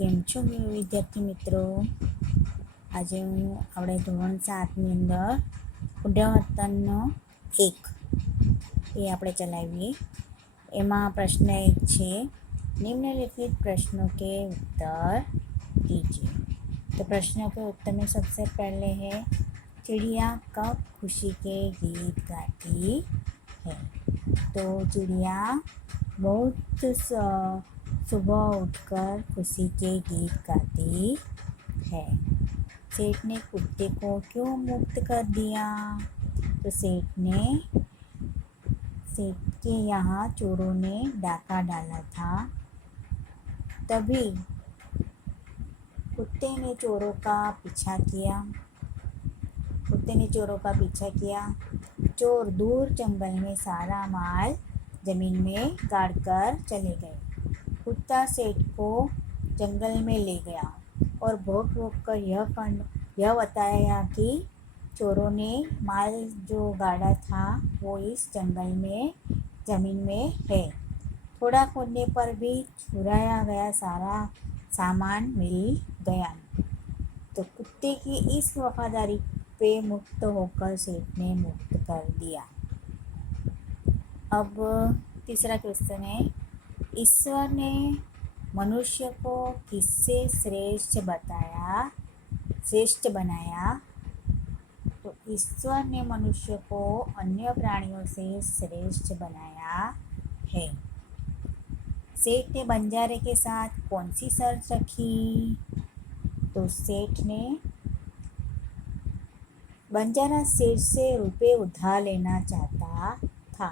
કેમ છો વિદ્યાર્થી મિત્રો? આજે હું આપણે ધોરણ 7ની અંદર પુનરાવર્તનનો 1 એ આપણે ચલાવીએ. એમાં પ્રશ્ન 1 છે, निम्नलिखित प्रश्नों के उत्तर दीजिए. तो प्रश्नों के उत्तर में सबसे पहले है, चिड़िया कब खुशी के गीत गाती है? तो चिड़िया बहुत सुबह उठकर खुशी के गीत गाती है. सेठ ने कुत्ते को क्यों मुक्त कर दिया? तो सेठ के यहाँ चोरों ने डाका डाला था, तभी कुत्ते ने चोरों का पीछा किया. चोर दूर जंगल में सारा माल ज़मीन में गाड़ कर चले गए. कुत्ता सेठ को जंगल में ले गया और भौंक कर यह बताया कि चोरों ने माल जो गाड़ा था वो इस जंगल में ज़मीन में है. थोड़ा खोदने पर भी चुराया गया सारा सामान मिल गया. तो कुत्ते की इस वफादारी पे मुक्त होकर सेठ ने मुक्त कर दिया. अब तीसरा क्वेश्चन है, ईश्वर ने मनुष्य को किससे श्रेष्ठ बनाया? तो ईश्वर ने मनुष्य को अन्य प्राणियों से श्रेष्ठ बनाया है. सेठ ने बंजारे के साथ कौन सी शर्त रखी? तो सेठ ने बंजारा सेठ से रुपये उधार लेना चाहता था,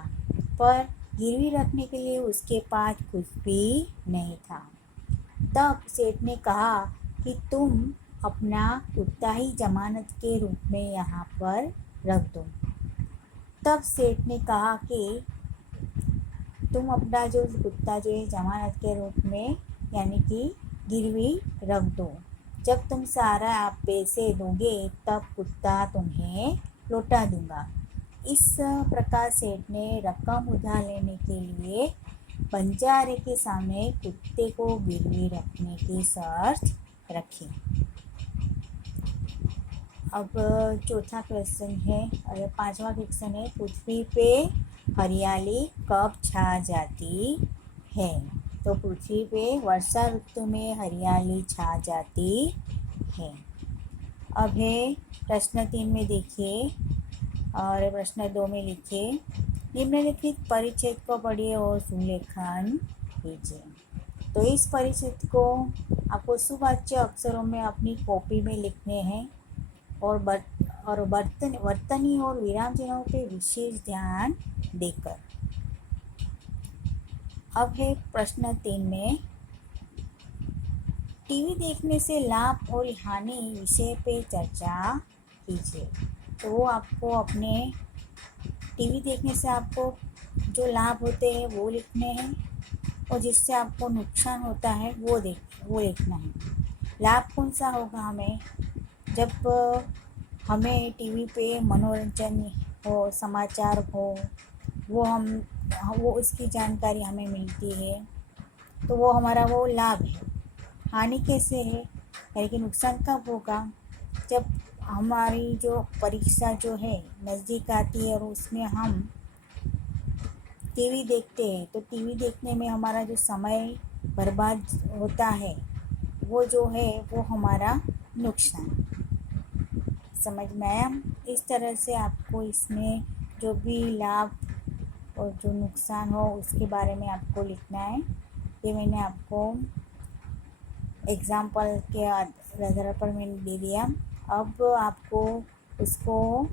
पर गिरवी रखने के लिए उसके पास कुछ भी नहीं था. तब सेठ ने कहा कि तुम अपना कुत्ता ही जमानत के रूप में यहाँ पर रख दो. तब सेठ ने कहा कि तुम अपना जो कुत्ता जो है जमानत के रूप में यानी कि गिरवी रख दो. जब तुम सारा आप पैसे दोगे तब कुत्ता तुम्हें लौटा दूंगा. इस प्रकार सेठ ने रकम उधार लेने के लिए बंजारे के सामने कुत्ते को गिरवी रखने की शर्त रखी. अब चौथा क्वेश्चन है और 5वां क्वेश्चन है, पृथ्वी पे हरियाली कब छा जाती है? तो पृथ्वी पे वर्षा ऋतु में हरियाली छा जाती है. अब है प्रश्न 3 में देखिए और प्रश्न 2 में लिखिए, निम्नलिखित परिच्छेद को पढ़िए और सुलेखन कीजिए. तो इस परिच्छेद को आपको सुवाच्य अक्षरों में अपनी कॉपी में लिखने हैं और वर्तनी और विराम चिन्हों पे विशेष ध्यान देकर. अब है प्रश्न 3 में, टीवी देखने से लाभ और हानि विषय पे चर्चा कीजिए. तो वो आपको अपने टीवी देखने से आपको जो लाभ होते हैं वो लिखने हैं और जिससे आपको नुकसान होता है वो लिखना है. लाभ कौन सा होगा हमें? जब हमें टीवी पे मनोरंजन हो, समाचार हो, वो उसकी जानकारी हमें मिलती है तो वो हमारा वो लाभ है. हानि कैसे है यानी कि नुकसान कब होगा? जब हमारी जो परीक्षा जो है नज़दीक आती है और उसमें हम टीवी देखते हैं तो टीवी देखने में हमारा जो समय बर्बाद होता है वो जो है वो हमारा नुकसान. समझ में आया? इस तरह से आपको इसमें जो भी लाभ और जो नुकसान हो उसके बारे में आपको लिखना है. ये मैंने आपको एग्ज़ाम्पल के आधार पर मैंने दे दिया. अब आपको उसको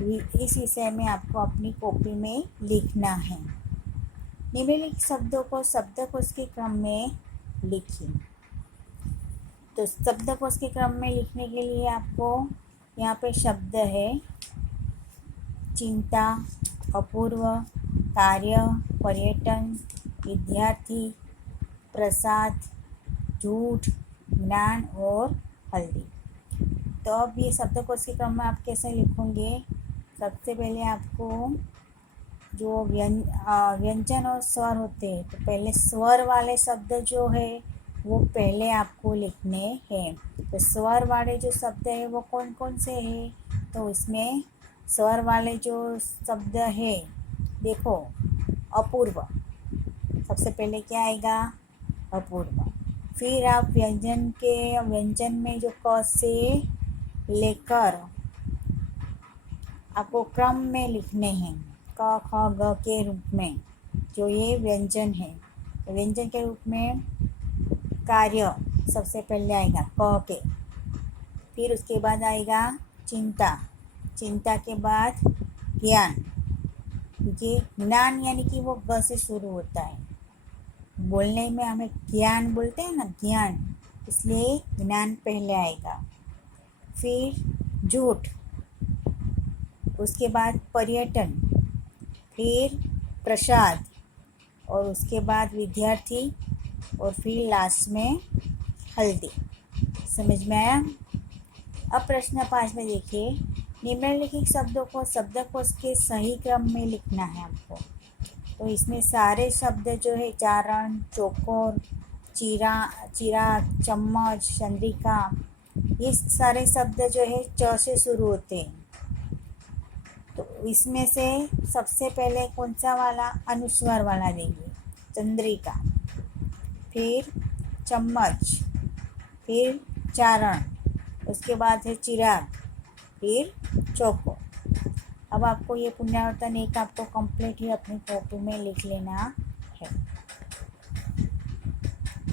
इस विषय में आपको अपनी कॉपी में लिखना है. निम्नलिखित शब्दों को शब्दकोश के क्रम में लिखिए. तो शब्दकोश के क्रम में लिखने के लिए आपको यहाँ पे शब्द है चिंता, अपूर्व, कार्य, पर्यटन, विद्यार्थी, प्रसाद, झूठ, ज्ञान और हल्दी. तो अब ये शब्दकोश के क्रम में आप कैसे लिखोगे? सबसे पहले आपको जो व्यंजन और स्वर होते हैं तो पहले स्वर वाले शब्द जो है वो पहले आपको लिखने हैं। तो स्वर वाले जो शब्द है वो कौन कौन से हैं? तो इसमें स्वर वाले जो शब्द है, देखो, अपूर्व, सबसे पहले क्या आएगा? अपूर्व। फिर आप व्यंजन में जो क से लेकर आपको क्रम में लिखने हैं, क ख ग के रूप में, जो ये व्यंजन है। व्यंजन के रूप में कार्य सबसे पहले आएगा क के, फिर उसके बाद आएगा चिंता, चिंता के बाद ज्ञान, क्योंकि ज्ञान यानी कि वो ग से शुरू होता है। बोलने में हमें ज्ञान बोलते हैं ना, ज्ञान, इसलिए ज्ञान पहले आएगा। फिर झूठ, उसके बाद पर्यटन, फिर प्रसाद, और उसके बाद विद्यार्थी, और फिर लास्ट में हल्दी। समझ में आया? अब प्रश्न 5 में देखिए, निम्नलिखित शब्दों को शब्दकोश के सही क्रम में लिखना है आपको। तो इसमें सारे शब्द जो है, चारण, चौकोर, चिराग, चम्मच, चंद्रिका, ये सारे शब्द जो है च से शुरू होते हैं। तो इसमें से सबसे पहले कौन सा वाला? अनुस्वार वाला देंगे, चंद्रिका, फिर चम्मच, फिर चारण, उसके बाद है चिराग, फिर चौको। अब आपको ये पुनरावर्तन एक आपको कंप्लीट ही अपनी कॉपी में लिख लेना है।